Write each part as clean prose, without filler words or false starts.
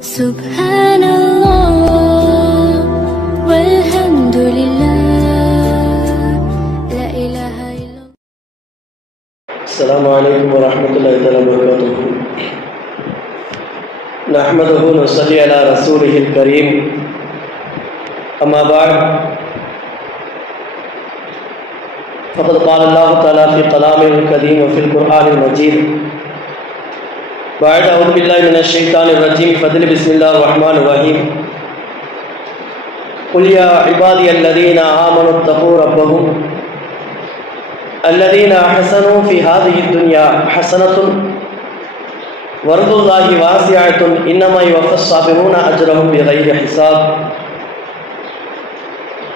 Subhanallah walhamdulillah la ilaha illallah. Assalamualaikum warahmatullahi wabarakatuh. Nahmaduhu wa nusalli ala rasulihil kareem. Amma ba'd. Faqad qala Allah ta'ala fi kalamihil kareem wa fil Qur'anil Majid. بعد أعوذ بالله من الشيطان الرجيم فضل بسم الله الرحمن الرحيم قل يا عبادي الذين آمنوا اتقوا ربهم الذين أحسنوا في هذه الدنيا حسنة وأرض الله واسعة إنما يوفى الصابرون أجرهم بغير حساب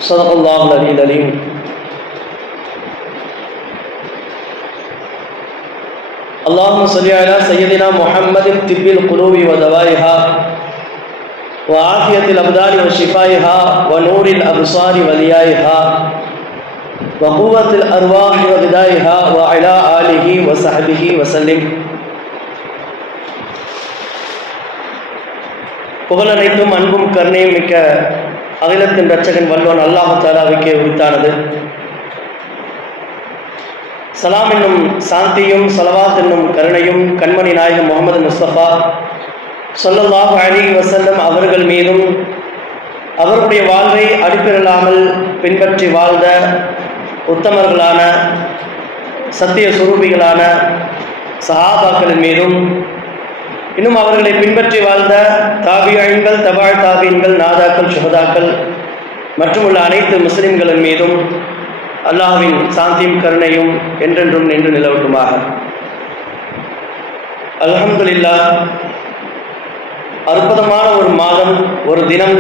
صدق الله العلي العليم. اللهم صل على سيدنا محمد طب القلوب ودوائها وعافية الأبدان وشفائها ونور الأبصار وليائها وقوة الأرواح وغذائها وعلى آله وصحبه وسلم. புகழனைத்தும் அன்பும் கருணையும் மிக்க அகிலத்தின் இரட்சகன் வல்லோன் அல்லாஹ் தஆலாவுக்கே உரித்தானது. சலாம் என்னும் சாந்தியும் சலவாத் என்னும் கருணையும் கண்மணி நாயகம் முகமது முஸ்தபா ஸல்லல்லாஹு அலைஹி வஸல்லம் அவர்கள் மீதும் அவர்களுடைய வாழ்வை அடிப்பிரலாமல் பின்பற்றி வாழ்ந்த உத்தமர்களான சத்திய சுரூபிகளான சஹாபாக்களின் மீதும் இன்னும் அவர்களை பின்பற்றி வாழ்ந்த தாபியீன்கள் தபாழ் தாபீன்கள் நாதாக்கள் சுஹதாக்கள் மற்றும் உள்ள அனைத்து முஸ்லிம்களின் மீதும் அல்லாஹ்வின் சாந்தியும் கருணையும் என்றென்றும் நின்று நிலவட்டுமாக. அல்ஹம்துலில்லாஹ், அற்புதமான ஒரு மாதம், ஒரு தினம்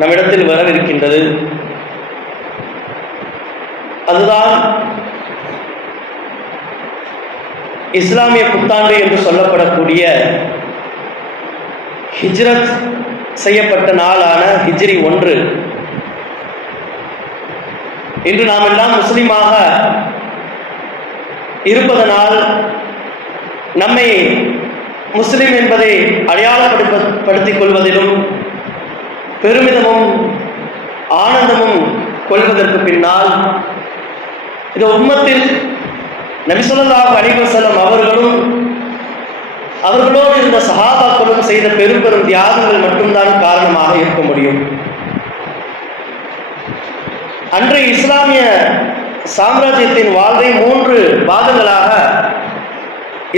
நம்மிடத்தில் வரவிருக்கின்றது. அதுதான் இஸ்லாமிய புத்தாண்டு என்று சொல்லப்படக்கூடிய ஹிஜ்ரத் செய்யப்பட்ட நாளான ஹிஜ்ரி 1. இன்று நாம் எல்லாம் முஸ்லிமாக இருப்பதனால் நம்மை முஸ்லிம் என்பதை அடையாளப்படுத்திக் கொள்வதிலும் பெருமிதமும் ஆனந்தமும் கொள்வதற்கு பின்னால் இந்த உம்மத்தில் நபி ஸல்லல்லாஹு அலைஹி வஸல்லம் அவர்களும் அவர்களோடு இருந்த சஹாபாக்களும் செய்த பெரும் பெரும் தியாகங்கள் மட்டும்தான் காரணமாக இருக்க முடியும். அன்றைய இஸ்லாமிய சாம்ராஜ்யத்தின் வாழ்வை 3 பாகங்களாக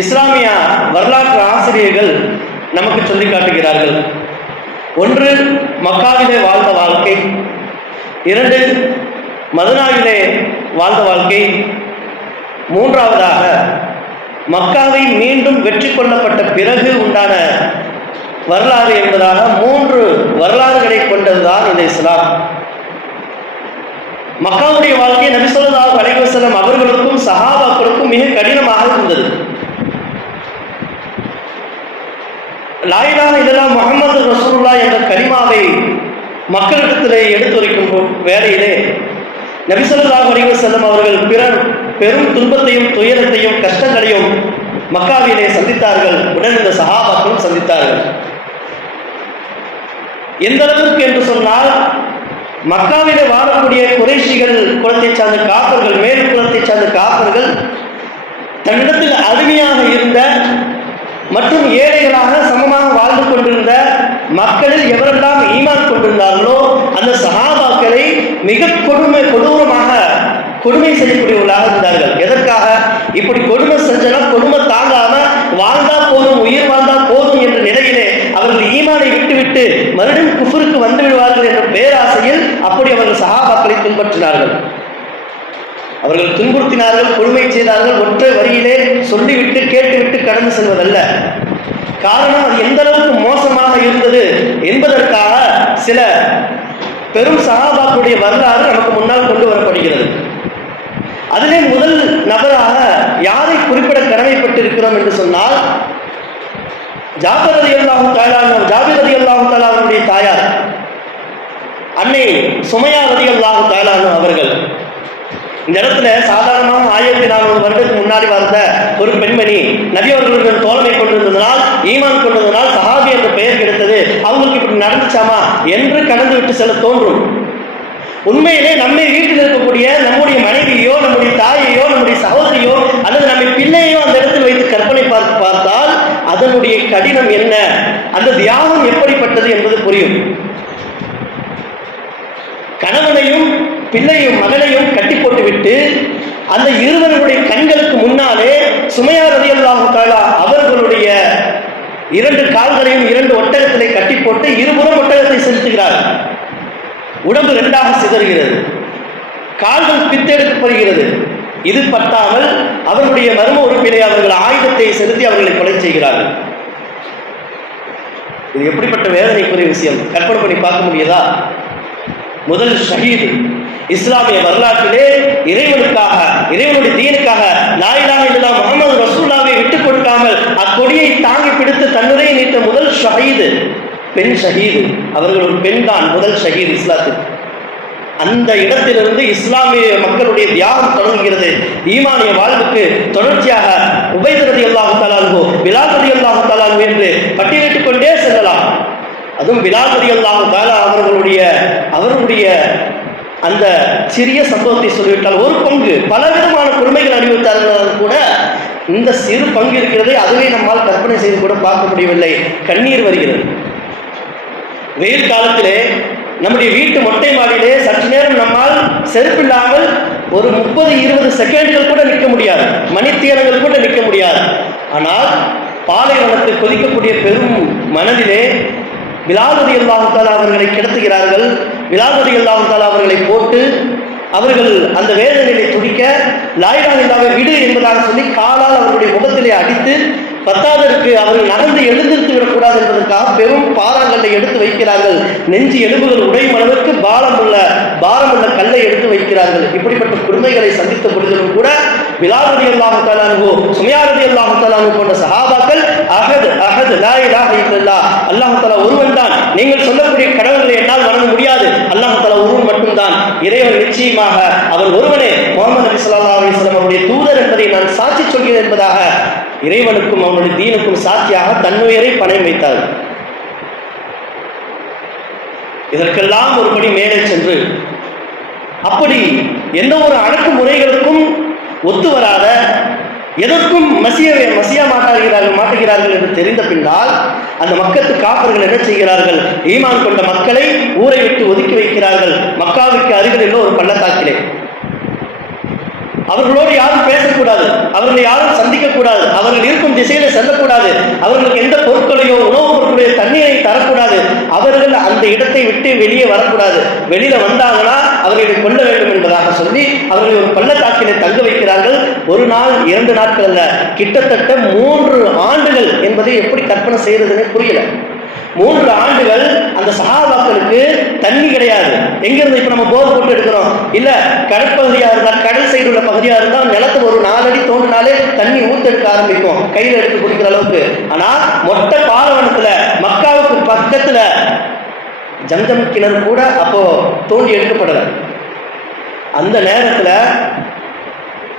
இஸ்லாமிய வரலாற்று ஆசிரியர்கள் நமக்கு சொல்லி காட்டுகிறார்கள். 1, மக்காவிலே வாழ்ந்த வாழ்க்கை. 2, மதீனாவிலே வாழ்ந்த வாழ்க்கை. 3ஆவதாக மக்காவை மீண்டும் வெற்றி கொள்ளப்பட்ட பிறகு உண்டான வரலாறு என்பதாக 3 வரலாறுகளை கொண்டதுதான் இந்த இஸ்லாம். மக்காவுடைய வாழ்க்கை நபி ஸல்லல்லாஹு அலைஹி வஸல்லம் அவர்களுக்கும் சஹாபாக்களுக்கும் மிக கடினமாக இருந்தது. லா இலாஹ இல்லல்லாஹ் முஹம்மது ரசூலுல்லாஹ் என்ற கலிமாவை மக்களிடத்திலே எடுத்துரைக்கும் வேளையிலே நபி ஸல்லல்லாஹு அலைஹி வஸல்லம் அவர்கள் பெரும் துன்பத்தையும் துயரத்தையும் கஷ்டங்களையும் மக்காவிலே சந்தித்தார்கள். உடன் இந்த சஹாபாக்களும் சந்தித்தார்கள். எந்த அளவுக்கு என்று சொன்னால், மக்காவிலே வாழக்கூடிய குறைஷிகள் குலத்தை சார்ந்த காப்பர்கள், மேல் குலத்தை சார்ந்த காப்பர்கள் தன்னிடத்தில் அடிமையாக இருந்த மற்றும் ஏழைகளாக சமமாக வாழ்ந்து கொண்டிருந்த மக்களில் எவரெல்லாம் ஈமான் கொண்டிருந்தார்களோ அந்த சஹாபாக்களை மிக கொடூரமாக கொடுமை செய்யக்கூடியவர்களாக இருந்தார்கள். எதற்காக? இப்படி கொடுமை செஞ்சனால் கொடுமை தாங்காம வாழ்ந்தா போதும், உயிர் வாழ்ந்தா போதும் என்ற நிலையிலே அவர்கள் ஈமானை விட்டுவிட்டு மறுபடியும் குஃபருக்கு வந்து விடுவார்கள் என்ற பேராசையில் அப்படி அவர்கள் சஹாபாக்களை பின்பற்றினார்கள். அவர்கள் துன்புறுத்தினார்கள், கொடுமை செய்தார்கள். ஒற்றை வரியிலே சொல்லிவிட்டு கேட்டுவிட்டு கடந்து செல்வதல்ல. காரணம், அது எந்த அளவுக்கு மோசமாக இருந்தது என்பதற்காக சில பெரும் சஹாபாக்களுடைய வரலாறு நமக்கு முன்னால் கொண்டு வரப்படுகிறது. அதிலே முதல் நபராக யாரை குறிப்பிட கடமைப்பட்டிருக்கிறோம் என்று சொன்னால், ஜாபிர் ரலியல்லாஹு தஆலா அவருடைய தாயார் அன்னை சுமையா ரலியல்லாஹு தஆலா அவர்கள். இந்த இடத்துல சாதாரணமாக 1400 வருடத்துக்கு முன்னாடி வாழ்ந்த ஒரு பெண்மணி நபி அவர்களுடன் தோழமை கொண்டிருந்ததனால், ஈமான் கொண்டிருந்ததனால் சஹாபி என்ற பெயர் கிடைத்தது. விட்டது, அவங்களுக்கு இப்படி நடந்துச்சாமா என்று கடந்து விட்டு செல்ல தோன்றும். உண்மையிலே நம்மை வீட்டில் இருக்கக்கூடிய நம்முடைய மனைவியோ, நம்முடைய தாயையோ, நம்முடைய சகோதரியோ அல்லது நம்மை பிள்ளையோ அந்த இடத்தில் வைத்து கற்பனை பார்த்தால் அதனுடைய கடினம் என்ன, அந்த தியாகம் எப்படிப்பட்டது என்பது புரியும். கணவனையும் பிள்ளையும் மகனையும் கட்டி போட்டுவிட்டு அந்த இருவருடைய கண்களுக்கு முன்னாலே சுமையா ரலியல்லாஹு தஆலா அவர்களுடைய 2 கால்களையும் 2 ஒட்டகத்திலே கட்டி போட்டு இருபுறம் ஒட்டகத்தை செலுத்துகிறார். உடம்பு 2ஆக சிதறுகிறது, கால்கள் பித்தெடுக்கப்படுகிறது. இது பத்தாமல் அவர்களுடைய மர்ம உறுப்பிலே அவர்கள் ஆயுதத்தை செலுத்தி அவர்களை கொலை செய்கிறார்கள். இது எப்படிப்பட்ட வேதனைக்குரிய விஷயம், கற்பனை பண்ணி பார்க்க முடியுதா? முதல் ஷஹீது இஸ்லாமிய வரலாற்றிலே இறைவனுக்காக, இறைவனுடைய தீனுக்காக லா இலாஹ இல்லல்லாஹ் முஹம்மது ரசூலுல்லாஹ்வை விட்டுக் கொடுக்காமல் அக்கொடியை தாங்கி பிடித்து தன்னுரையை நீட்ட முதல் ஷஹீது பெண் ஷஹீது. அவர்கள் ஒரு பெண் தான் முதல் ஷஹீது இஸ்லாத்துக்கு. அந்த இடத்திலிருந்து இஸ்லாமிய மக்களுடைய தியாகம் தொடங்குகிறது. ஈமானிய வாழ்வுக்கு தொடர்ச்சியாக உபைத் ரலியல்லாஹு தஆலா அன்ஹு, பிலால் ரலியல்லாஹு தஆலா அன்ஹு என்று பட்டியலிட்டுக் கொண்டே செல்லலாம். அதுவும் பிலால் ரலியல்லாஹு தஆலா அவர்களுடைய அந்த சிறிய சம்பவத்தை சொல்லிவிட்டால் ஒரு பங்கு, பலவிதமான கொடுமைகள் அனுபவித்தார்கள் கூட இந்த சிறு பங்கு இருக்கிறது, அதுவே நம்மால் கற்பனை செய்து கூட பார்க்க முடியவில்லை. கண்ணீர் வருகிறது. வெயில் காலத்திலே நம்முடைய வீட்டு மொட்டை மாடியிலே சற்று நேரம் நம்மால் செருப்பில்லாமல் ஒரு 30-20 செகண்ட்கள் கூட நிற்க முடியாது, மணித்தியாலங்கள் கூட நிற்க முடியாது. ஆனால் பாலைவனத்தை கொதிக்கக்கூடிய பெரும் மனதிலே பிலால் ரலியல்லாஹு தஆலா அவர்களை கிடத்துகிறார்கள். பிலால் ரலியல்லாஹு தஆலா அவர்களை போட்டு அவர்கள் அந்த வேதனையை துடிக்க லா இலாஹ இல்லல்லாஹ்வை விடு என்பதாக சொல்லி காலால் அவர்களுடைய முகத்திலே அடித்து, பத்தாதற்கு அவர்கள் நடந்து எழுந்திருத்து விடக்கூடாது என்பதற்காக பெரும் பாறாங்கல்லை எடுத்து வைக்கிறார்கள். நெஞ்சு எலும்புகள் உடையும் அளவிற்கு பாரமுள்ள கல்லை எடுத்து வைக்கிறார்கள். இப்படிப்பட்ட கொடுமைகளை சந்தித்த பொழுதிலும் கூட பிலால் ரலியல்லாஹு தஆலா அன்ஹு, சுமையா ரலியல்லாஹு தஆலா அன்ஹு போன்ற சஹாபாக்கள் அஹத் லா இலாஹ இல்லல்லாஹ், அல்லாஹ் தஆலா ஒருவன் தான், நீங்கள் சொல்லக்கூடிய கடவுள்களை என்னால் வணங்க முடியாது, அல்லாஹ் தஆலா ஒருவன் மட்டும்தான், இறைவன் நிச்சயமாக அவர் ஒருவனே, முஹம்மது நபி ஸல்லல்லாஹு அலைஹி வஸல்லம் அவருடைய தூதர் என்பதை நான் சாட்சி சொல்கிறேன் என்பதாக இறைவனுக்கும் அவனுடைய தீனுக்கும் சாட்சியாக தன்னுயிரை பணயம் வைத்தார். இதற்கெல்லாம் ஒருபடி மேலே சென்று அப்படி எந்த ஒரு அடக்குமுறைகளுக்கும் ஒத்து வராத, எதற்கும் மசிய மாட்டுகிறார்கள் என்று தெரிந்த பின்னால் அந்த மக்கத்து காப்பர்கள் என்ன செய்கிறார்கள்? ஈமான் கொண்ட மக்களை ஊரை விட்டு ஒதுக்கி வைக்கிறார்கள். மக்காவுக்கு அருகில் ஒரு பள்ளத்தாக்கிலே அவர்களோடு யாரும் பேசக்கூடாது, அவர்களை யாரும் சந்திக்கக்கூடாது, அவர்கள் இருக்கும் திசையில செல்லக்கூடாது, அவர்களுக்கு எந்த பொருட்களையோ உணவுப் பொருட்களையோ தண்ணீரை தரக்கூடாது, அவர்கள் அந்த இடத்தை விட்டு வெளியே வரக்கூடாது, வெளியில வந்தாங்கன்னா அவர்களை கொல்ல வேண்டும் என்பதாக சொல்லி அவர்களை ஒரு பள்ளத்தாக்கிலே தங்க வைக்கிறார்கள். 1 நாள் 2 நாட்கள் அல்ல, கிட்டத்தட்ட 3 ஆண்டுகள் என்பதை எப்படி கற்பனை செய்யறதுன்னு புரியல. 3 ஆண்டுகள் அந்த சஹாபாக்களுக்கு தண்ணி கிடையாது. எங்கிருந்து இப்ப நம்ம போர் போட்டு எடுக்கிறோம் இல்ல, கடற்பகுதியா இருந்தா, கடல் சைடு உள்ள பகுதியா இருந்தா நிலத்துக்கு ஒரு 4 அடி தோண்டினாலே தண்ணி ஊத்தெடுக்க ஆரம்பிக்கும், கையில எடுத்து குடிக்கிற அளவுக்கு. ஆனா மொட்டை பாலைவனத்துல மக்காவுக்கு பக்கத்துல ஜம்ஜம் கிணறு கூட அப்போ தோண்டி எடுக்கப்படல. அந்த நேரத்துல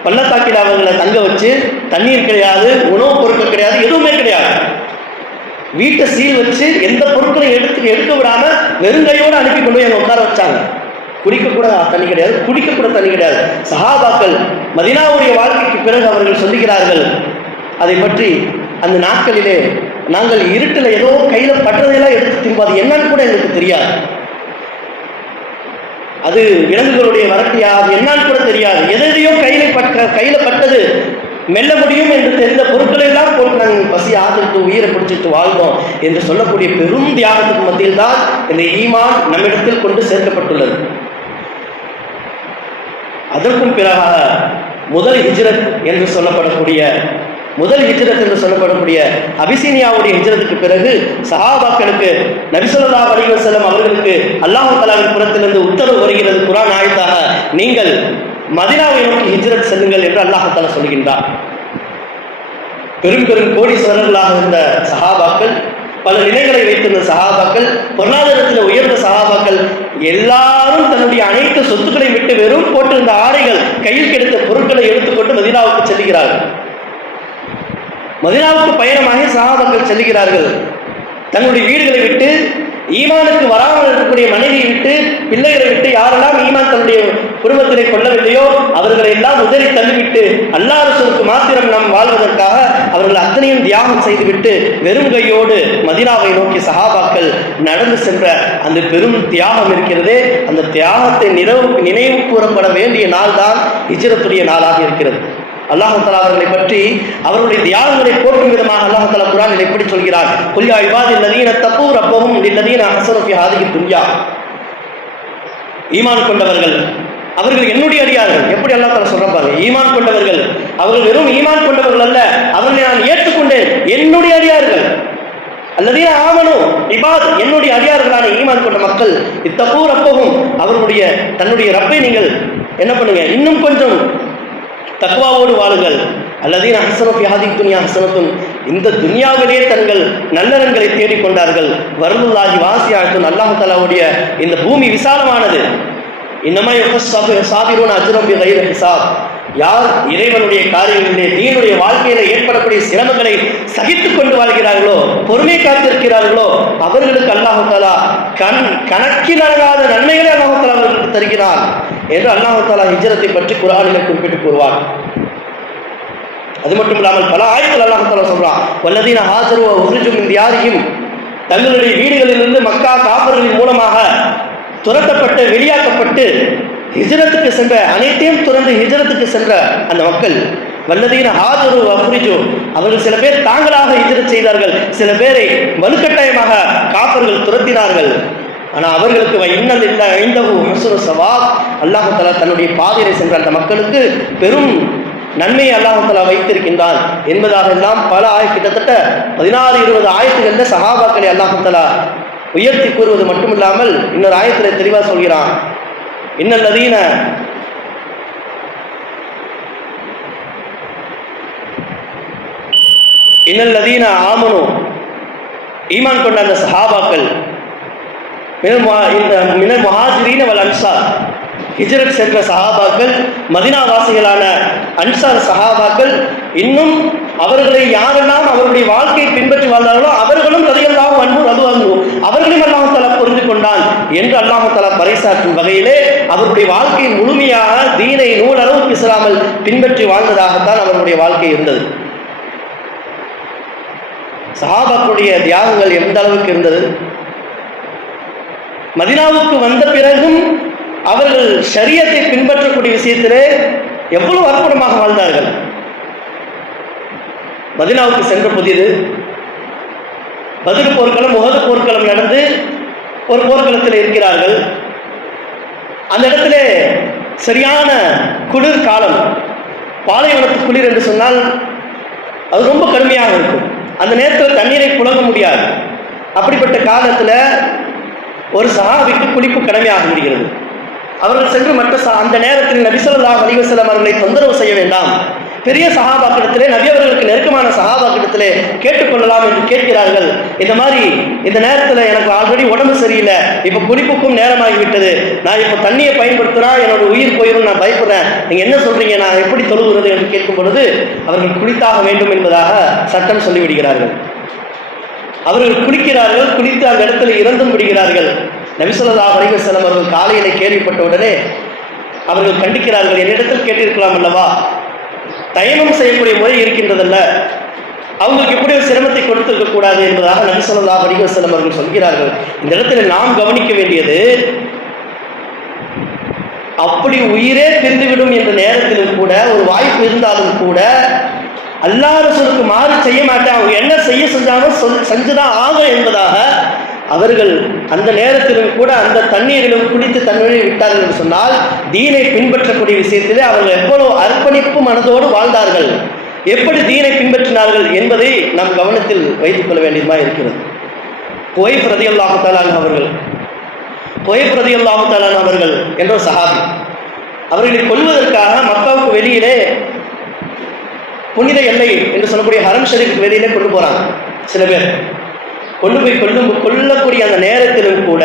பள்ளத்தாக்கில் அவர்களை தங்க வச்சு தண்ணீர் கிடையாது, உணவுப் பொருட்கள் கிடையாது, எதுவுமே கிடையாது. வீட்டை சீல் வச்சு எந்த பொருட்களையும் எடுக்க விடாம வெறுங்கையோடு அனுப்பி கொண்டு போய் அங்கே உட்கார வச்சாங்க. குடிக்கக்கூட தண்ணி கிடையாது, குடிக்கக்கூட தண்ணி கிடையாது. சஹாபாக்கள் மதீனாவுடைய வாழ்க்கைக்கு பிறகு அவர்கள் சொல்லுகிறார்கள் அதை பற்றி, அந்த நாட்களிலே நாங்கள் இருட்டில் ஏதோ கையில பட்டதையெல்லாம் எடுத்து தின்போது என்னன்னு கூட எங்களுக்கு தெரியாது, அது விலங்குகளுடைய வரட்டியா, அது என்னன்னு கூட தெரியாது, எதையோ கையில பட்டது மெல்ல முடியும் என்று தெரிந்த பொருட்களை எல்லாம் போட்டு நாங்கள் பசி ஆதரித்து உயிரை பிடிச்சிட்டு வாழ்ந்தோம் என்று சொல்லக்கூடிய பெரும் தியாகத்துக்கு மத்தியில் தான் இந்த ஈமான் நம்மிடத்தில் கொண்டு சேர்க்கப்பட்டுள்ளது. அதற்கும் பிறகாக முதல் ஹிஜ்ரத் என்று சொல்லப்படக்கூடிய அபிசீனியாவுடைய ஹிஜ்ரத்துக்கு பிறகு சஹாபாக்களுக்கு நபி ஸல்லல்லாஹு அலைஹி வஸல்லம் அவர்களுக்கு அல்லாஹ் தஆலாவின் புறத்திலிருந்து உத்தரவு வருகிறது, குர்ஆன் ஆயத்தாக, நீங்கள் மதீனாவை நோக்கி ஹிஜ்ரத் செல்லுங்கள் என்று அல்லாஹ் தஆலா சொல்கின்றார். பெரும் கோடீஸ்வரர்களாக இருந்த சஹாபாக்கள், பல நிலைகளை வைத்திருந்த சஹாபாக்கள், பொருளாதாரத்தில் உயர்ந்த சஹாபாக்கள் எல்லாரும் தன்னுடைய அனைத்து சொத்துக்களை விட்டு வெறும் போட்டிருந்த ஆடைகள், கையில் கிடைத்த பொருட்களை எடுத்துக்கொண்டு மதீனாவுக்கு செல்கிறார்கள். மதீனாவுக்கு பயணமாக சஹாபாக்கள் செல்கிறார்கள். தன்னுடைய வீடுகளை விட்டு, ஈமானுக்கு வராமல் இருக்கக்கூடிய மனைவியை விட்டு, பிள்ளைகளை விட்டு, யாரெல்லாம் ஈமான் தன்னுடைய குடும்பத்திலே கொள்ளவில்லையோ அவர்களை எல்லாம் உதறி தள்ளிவிட்டு அல்லாஹ் ரசூலுக்கு மாத்திரம் நாம் வாழ்வதற்காக அவர்கள் அத்தனையும் தியாகம் செய்துவிட்டு வெறும் கையோடு மதீனாவை நோக்கி சஹாபாக்கள் நடந்து சென்ற அந்த பெரும் தியாகம் இருக்கிறதே, அந்த தியாகத்தை நினைவு கூறப்பட வேண்டிய நாள் தான் ஹிஜ்ரத்துடைய நாளாக இருக்கிறது. அல்லாஹ் தஆலா அவர்களை பற்றி அவர்களுடைய தியாகங்களை போற்றும் விதமாக அல்லாஹ் தஆலா குர்ஆனில் எப்படி சொல்கிறார், குல் யா இபாதில் லதீன தக்கூ ரப்பஹும் லில்லதீன அஹ்ஸனு ஃபீ ஹாதிஹி துன்யா. ஈமான் கொண்டவர்கள் அவர்கள் என்னுடைய அடியார்கள். எப்படி அல்லாஹ் தஆலா சொல்றான் பாருங்க, ஈமான் கொண்டவர்கள் அவர்கள் வெறும் ஈமான் கொண்டவர்கள் அல்ல, அவர்களை நான் ஏற்றுக்கொண்டேன், என்னுடைய அடியார்கள். அல்லதீன ஆமனு இபாத், என்னுடைய அடியார்களான ஈமான் கொண்ட மக்கள், இத்தக்கூ ரப்பஹும், அவர்களுடைய தன்னுடைய ரப்பை நீங்கள் என்ன பண்ணுங்க, இன்னும் கொஞ்சம் தக்வாவோடு வாழுங்கள். அல்லதீன அஹ்ஸனு ஃபீ ஹாதிஹி துன்யா ஹஸனத்துன், இந்த துன்யாவிலே தங்கள் நல்லறங்களை தேடிக்கொண்டார்கள். வர்லுல்லாஹி வாசிஅத்துன், அல்லாஹ் தஆலாவுடைய இந்த பூமி விசாலமானது. இன்னமா யுஹஸ்ஸாபிரூன அஜ்ரஹும் பிகைரி ஹிசாப், யார் இறைவனுடைய காரியங்களிலே தீனுடைய வாழ்க்கையில ஏற்படக்கூடிய சிரமங்களை சகித்துக் கொண்டு வாழ்கிறார்களோ, பொறுமை காத்திருக்கிறார்களோ, அவர்களுக்கு அல்லாஹ் தஆலா கணக்கில் அடங்காத நன்மைகளை அல்லாஹ் தஆலா அவர்களுக்கு தருகிறார் என்று அல்லாஹ் தஆலா ஹிஜ்ரத்தை பற்றி குர்ஆனில் குறிப்பிட்டு கூறுவார். அது மட்டும் இல்லாமல் பல ஆயத்தில் அல்லாஹ் தஆலா சொல்றான், வல்லதீன ஹாஜரு வ உஹ்ரிஜு மின் தியாரிஹிம், தங்களுடைய வீடுகளிலிருந்து மக்கா காஃபிர்களின் மூலமாக துரத்தப்பட்டு வெளியாக்கப்பட்டு ஹிஜ்ரத்துக்கு சென்ற, அனைத்தையும் துறந்து ஹிஜ்ரத்துக்கு சென்ற அந்த மக்கள், வல்லதீன ஹாஜரு வ உஹ்ரிஜு, அவர்கள் சில பேர் தாங்களாக ஹிஜ்ரத் செய்தார்கள், சில பேரை வலுக்கட்டாயமாக காஃபிர்கள் துரத்தினார்கள். ஆனால் அவர்களுக்கு இன்னல் இல்ல ஐந்தஹு ஹுஸ்னு ஸவாப், அல்லாஹ் தஆலா தன்னுடைய பாதையிலே சென்ற அந்த மக்களுக்கு பெரும் நன்மையை அல்லாஹ் தஆலா வைத்திருக்கின்றான் என்பதாக எல்லாம் பல கிட்டத்தட்ட 16-20 ஆயத்துகளில் சஹாபாக்களை அல்லாஹ் தஆலா உயர்த்தி கூறுவது மட்டுமில்லாமல் இன்னொரு ஆயத்தில் தெளிவாக சொல்கிறான், இன்னல்லதீன ஆமனு, ஈமான் கொண்ட அந்த சஹாபாக்கள், மினல் முஹாஜிரீன வல் அன்சார், ஹிஜ்ரத் சென்ற சஹாபாக்கள், மதீனா வாசிகளான அன்சார் சஹாபாக்கள், இன்னும் அவர்களை யாரெல்லாம் அவருடைய வாழ்க்கையை பின்பற்றி வாழ்ந்தார்களோ அவர்களும் ரலியல்லாஹு அன்ஹு ரது அவர்களையும் அல்லாஹ் தஆலா புரிந்து கொண்டான் என்று அல்லாஹ் தஆலா பறைசாற்றும் வகையிலே அவருடைய வாழ்க்கையை முழுமையாக தீனை நூலளவுக்கு இஸ்லாமல் பின்பற்றி வாழ்ந்ததாகத்தான் அவர்களுடைய வாழ்க்கை இருந்தது. சஹாபாக்களுடைய தியாகங்கள் எந்த அளவுக்கு இருந்தது, மதீனாவுக்கு வந்த பிறகும் அவர்கள் ஷரியத்தை பின்பற்றக்கூடிய விஷயத்திலே எவ்வளவு அற்புதமாக வாழ்ந்தார்கள். மதீனாவுக்கு சென்ற புதிது பத்ர் போர்க்களம், உஹது போர்க்களம் நடந்து ஒரு போர்க்களத்தில் இருக்கிறார்கள். அந்த இடத்திலே சரியான குளிர் காலம், பாலைவனத்து குளிர் என்று சொன்னால் அது ரொம்ப கடுமையாக இருக்கும். அந்த நேரத்தில் தண்ணீரை புழங்க முடியாது. அப்படிப்பட்ட காலத்தில் ஒரு சஹாபிக்கு குளிப்பு கடமையாக விடுகிறது. அவர்கள் சென்று மற்ற அந்த நேரத்தில் நபி ஸல்லல்லாஹு அலைஹி வஸல்லம் அவர்களை தொந்தரவு செய்ய வேண்டாம், பெரிய சஹாபாக்கிடத்திலே, நபி அவர்களுக்கு நெருக்கமான சஹாபாக்கிடத்திலே கேட்டுக்கொள்ளலாம் என்று கேட்கிறார்கள். இந்த மாதிரி இந்த நேரத்தில் எனக்கு ஆல்ரெடி உடம்பு சரியில்லை, இப்போ குளிப்புக்கும் நேரமாகிவிட்டது, நான் இப்போ தண்ணியை பயன்படுத்தினா என்னோட உயிர் போயிடும், நான் பயப்படுறேன், நீங்கள் என்ன சொல்றீங்க, நான் எப்படி தொழுகிறது என்று கேட்கும் பொழுது அவர்கள் குளித்தாக வேண்டும் என்பதாக சட்டம் சொல்லிவிடுகிறார்கள். அவர்கள் குளிக்கிறார்கள், குளித்து அந்த இடத்துல இறந்தும் விடுகிறார்கள். நபி ஸல்லல்லாஹு அலைஹி வஸல்லம் அவர்கள் காலையிலே கேள்விப்பட்ட உடனே அவர்கள் கண்டிக்கிறார்கள், என்னிடத்தில் கேட்டிருக்கலாம் அல்லவா, தயமம் செய்யக்கூடிய முறை இருக்கின்றதல்ல, அவங்களுக்கு எப்படி ஒரு சிரமத்தை கொடுத்திருக்க கூடாது என்பதாக நபி ஸல்லல்லாஹு அலைஹி வஸல்லம் அவர்கள் சொல்கிறார்கள். இந்த இடத்துல நாம் கவனிக்க வேண்டியது, அப்படி உயிரே பிரிந்துவிடும் என்ற நேரத்திலும் கூட, ஒரு வாய்ப்பு இருந்தாலும் கூட அல்லாஹ் ரசூலுக்கு மாறு செய்ய மாட்டேன், அவங்க என்ன செய்ய செஞ்சாலும் செஞ்சுதான் ஆகும் என்பதாக அவர்கள் அந்த நேரத்திலும் கூட அந்த தண்ணீரிலும் குடித்து தண்ணீரை விட்டார்கள் என்று சொன்னால், தீனை பின்பற்றக்கூடிய விஷயத்திலே அவர்கள் எவ்வளவு அர்ப்பணிப்பு மனதோடு வாழ்ந்தார்கள், எப்படி தீனை பின்பற்றினார்கள் என்பதை நாம் கவனத்தில் வைத்துக் கொள்ள வேண்டியதுமாக இருக்கிறது. குவைப் ரலியல்லாஹு தஆலா அவர்கள், குவைப் ரலியல்லாஹு தஆலா அவர்கள் என்ற சஹாபி, அவர்களை கொல்வதற்காக மக்காவுக்கு வெளியிலே புனித எல்லை என்று சொல்லக்கூடிய ஹரம் ஷரீஃப் வெளியிலே கொண்டு போறாங்க. சில பேர் கொண்டு போய் கொல்லக்கூடிய அந்த நேரத்திலும் கூட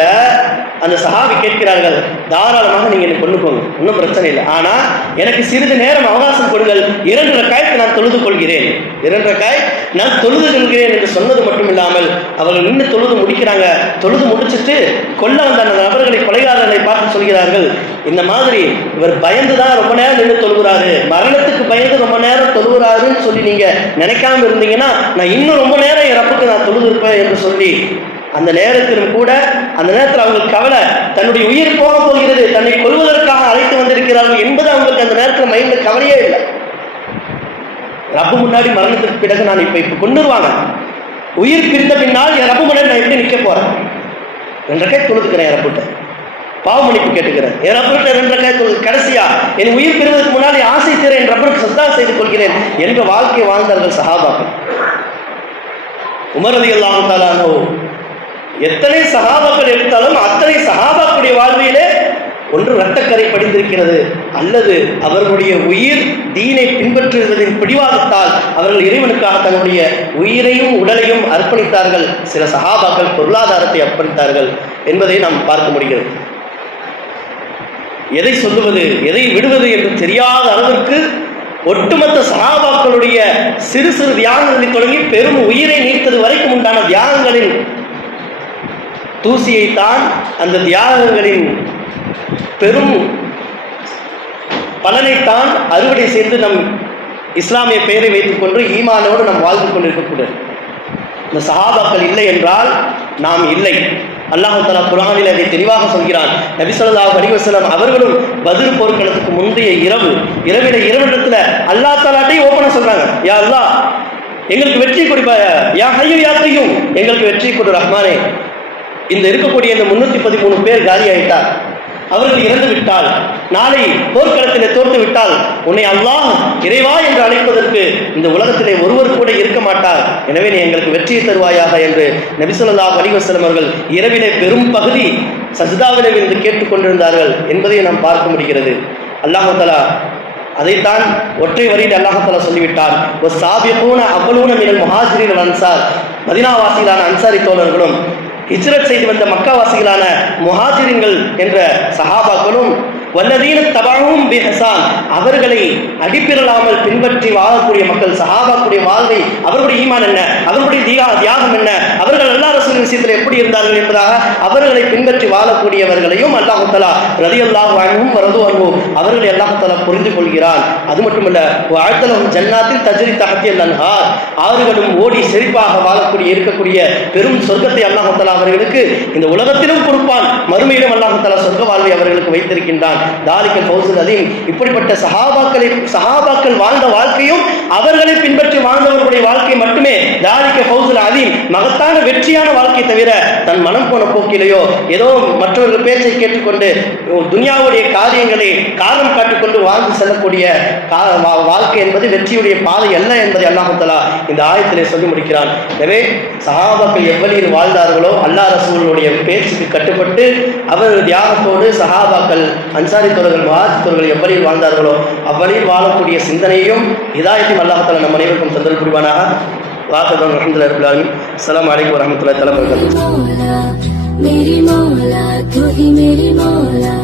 அந்த சஹாபி கேட்கிறார்கள், தாராளமாக நீங்க என்னை கொண்டு போங்க, ஒன்றும் பிரச்சனை இல்லை, ஆனா எனக்கு சிறிது நேரம் அவகாசம் கொடுங்கள், 2 ரக்காயத்தை நான் தொழுது கொள்கிறேன், 2 ரக்காய் நான் தொழுது கொள்கிறேன் என்று சொன்னது மட்டும் இல்லாமல் அவர்கள் நின்று தொழுது முடிக்கிறாங்க. தொழுது முடிச்சுட்டு கொல்ல வந்த அந்த நபர்களை, கொலைகாரர்களை பார்த்து சொல்கிறார்கள், இந்த மாதிரி இவர் பயந்துதான் ரொம்ப நேரம் நின்று தொழுகிறாரு, மரணத்துக்கு பயந்து ரொம்ப நேரம் தொழுகிறாருன்னு சொல்லி நீங்க நினைக்காம இருந்தீங்கன்னா நான் இன்னும் ரொம்ப நேரம் என் ரப்புக்கு நான் தொழுது இருப்பேன் என்று சொல்லி அந்த நேரத்திலும் கூட, அந்த நேரத்தில் அவங்களுக்கு கவலை, தன்னுடைய உயிர் போக போகிறது, தன்னை கொல்வதற்காக அழைத்து வந்திருக்கிறார்கள் என்பது அவங்களுக்கு அந்த நேரத்தில் மைண்ட்ல கவலையே இல்லை. ரப்பு முன்னாடி மரணத்துக்கு பிறகு நான் இப்ப கொண்டுருவாங்க, உயிர் பிரிந்த பின்னால் என் ரப்பு முன்னாடி நான் எப்படி நிற்க போறேன், 2 ரக்காத் தொழுதுக்கிறேன், என் ரப்புட்ட பாவ மன்னிப்பு கேட்டுக்கிறேன், என் ரப்புட்ட 2 ரக்காத் தொழுது, கடைசியா என் உயிர் பிரிவதற்கு முன்னாடி ஆசை தீர என் ரப்புக்கு சத்தா செய்து கொள்கிறேன் என்ற வாழ்க்கை வாழ்ந்தார்கள் சஹாபாக்கள். உமர் ரலியல்லாஹு தஆலா அன்ஹு எத்தனை சஹாபாக்கள் எடுத்தாலும் அத்தனை சஹாபாக்களுடைய வாழ்விலே ஒன்று இரத்தக்கரை படிந்திருக்கிறது, அல்லது அவர்களுடைய உயிர் தீனை பின்பற்றுவதின் பிடிவாதத்தால் அவர்கள் இறைவனுக்காக தன்னுடைய உயிரையும் உடலையும் அர்ப்பணித்தார்கள். சில சஹாபாக்கள் பொருளாதாரத்தை அர்ப்பணித்தார்கள் என்பதை நாம் பார்க்க முடிகிறது. எதை சொல்லுவது எதை விடுவது என்று தெரியாத அளவிற்கு ஒட்டுமொத்த சஹாபாக்களுடைய சிறு சிறு தியாகங்களை தொடங்கி பெரும் உயிரை நீர்த்தது வரைக்கும் உண்டான தியாகங்களின் தூசியைத்தான், அந்த தியாகங்களின் பெரும் பலனைத்தான் அறுவடை செய்து நம் இஸ்லாமிய பெயரை வைத்துக் கொண்டு ஈமானோடு நாம் வாழ்ந்து கொண்டிருக்கக்கூடாது. இந்த சஹாபாக்கள் இல்லை என்றால் நாம் இல்லை. அல்லாஹ் தஆலா குர்ஆனில் அதை தெளிவாக சொல்கிறான். நபி ஸல்லல்லாஹு அலைஹி வஸல்லம் அவர்களும் பத்ர் போர்க்களத்துக்கு முந்தைய இரவிடத்துல அல்லாஹ் தஆலாட்டை ஓபனா சொல்றாங்க, யா அல்லாஹ் எங்களுக்கு வெற்றி கொடுப்பாயா, யா ஹய்யு யா கய்யூம் எங்களுக்கு வெற்றி கொடு ரஹ்மானே. இந்த இருக்கக்கூடிய இந்த 313 பேர் காலி ஆயிட்டார், அவர்கள் இறந்து விட்டால், நாளை போர்க்களத்திலே தோற்று விட்டால் உன்னை அல்லாஹ் இறைவா என்று அழைப்பதற்கு இந்த உலகத்திலே ஒருவர் கூட இருக்க மாட்டார், எனவே நீ எங்களுக்கு வெற்றியை தருவாயாக என்று நபி ஸல்லல்லாஹு அலைஹி வஸல்லம் அவர்கள் இரவிலே பெரும் பகுதி சஜ்தாவிலே இருந்து கேட்டுக்கொண்டிருந்தார்கள் என்பதை நாம் பார்க்க முடிகிறது. அல்லாஹ் தஆலா அதைத்தான் ஒற்றை வரியில் அல்லாஹ் தஆலா சொல்லிவிட்டார், வஸாபிகூன அவ்வலூன மினல் முஹாஜிரின் வல் அன்சார், மதீனாவாசிகளான அன்சாரி தோழர்களும் ஹிஜ்ரத் செய்து வந்த மக்காவாசிகளான முஹாஜிரின்கள் என்ற சஹாபாக்களும் வல்லதீன தபஅஹும் பிஹசான் அவர்களை அடிப்பிரலாமல் பின்பற்றி வாழக்கூடிய மக்கள், சஹாபாக்குடைய வாழ்வை, அவர்களுடைய ஈமான் என்ன, அவர்களுடைய தியாகம் என்ன, அவர்கள் அல்லாஹ் ரசூலின் விஷயத்தில் எப்படி இருந்தார்கள் என்பதாக அவர்களை பின்பற்றி வாழக்கூடியவர்களையும் அல்லாஹ் தஆலா ரலியல்லாஹு அன்ஹும் வரது அன்ஹு அவர்களை அல்லாஹ் தஆலா புரிந்து கொள்கிறான். அது மட்டுமல்ல, வஅதலஹும் ஜன்னாத்தில் தஜ்ரி தஹ்தில் அன்ஹார் ஆறுகளும் ஓடி செழிப்பாக இருக்கக்கூடிய பெரும் சொர்க்கத்தை அல்லாஹ் தஆலா அவர்களுக்கு இந்த உலகத்திலும் கொடுப்பான், மறுமையிலும் அல்லாஹ் தஆலா சொர்க்க வாழ்வை அவர்களுக்கு வைத்திருக்கின்றான். தாலிகல் ஃபௌஸுல் அதீம். இப்படிப்பட்ட சஹாபாக்கள் வாழ்ந்த வாழ்க்கையும் அவர்களை பின்பற்றி வாழ்ந்தவர்களுடைய வாழ்க்கை மட்டுமே தாலிகல் ஃபௌஸுல் அதீம், மகத்தான வெற்றியான வாழ்க்கை தவிர தன் மனம் போன போக்கிலேயோ ஏதோ மற்றவர்கள் பேச்சை கேட்டுக்கொண்டு துனியாவுடைய காரியங்களை காரணம் காட்டிக்கொண்டு வாழ்ந்து செல்லக்கூடிய வாழ்க்கை என்பது வெற்றியுடைய பாதை அல்ல என்பதை அல்லாஹ் தஆலா இந்த ஆயத்திலே சொல்லி முடிக்கிறான். எனவே சஹாபாக்கள் எவ்வளியில் வாழ்ந்தார்களோ அல்லாஹ் ரசூலுடைய பேச்சுக்கு கட்டுப்பட்டு அவர்கள் தியாகத்தோடு சஹாபாக்கள் அன்சாரி தோழர்கள் முஹாஜிர் தோழர்கள் எவ்வளியில் வாழ்ந்தார்களோ அவ்வளியில் வாழக்கூடிய சிந்தனையும் ஹிதாயத்தையும் அல்லாஹ் தஆலா நம் அனைவருக்கும் தந்தல் புரிவானாக. வாஹிதுன் அல்ஹம்துலில்லாஹி ரப்பில் ஆலமீன். அஸ்ஸலாமு அலைக்கும் வரஹ்மத்துல்லாஹி தஆலா வபரகாத்துஹு. मेरी मौला तू ही मेरी मौला.